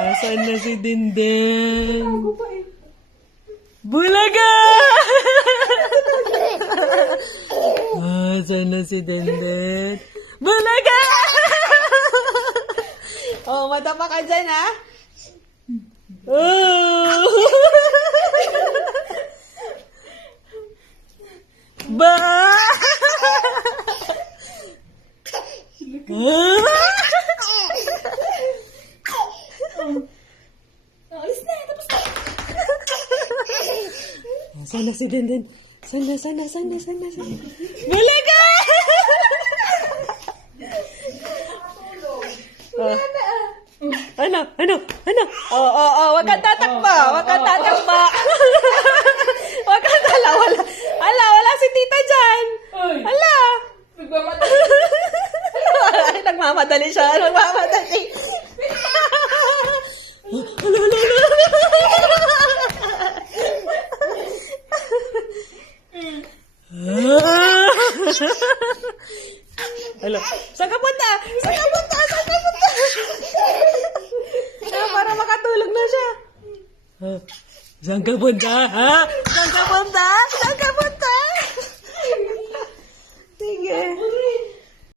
Asan na si Dindin? Bulaga! Asan na si Dindin? Bulaga! Oh, mata pa ka dyan, ha? Oh! Ba! Alis na, tapos na. Sana si Dindin. Sana. Bulaga! Ano? Wag kang tatakba. Wag kang tala. Wala si tita dyan. Ala. Nagmamadali. Ay, nagmamadali siya. Nagmamadali. Hello. Saan ka punta? Para makatulog na siya. Saan ka punta? Ha? Saan ka punta? Sige.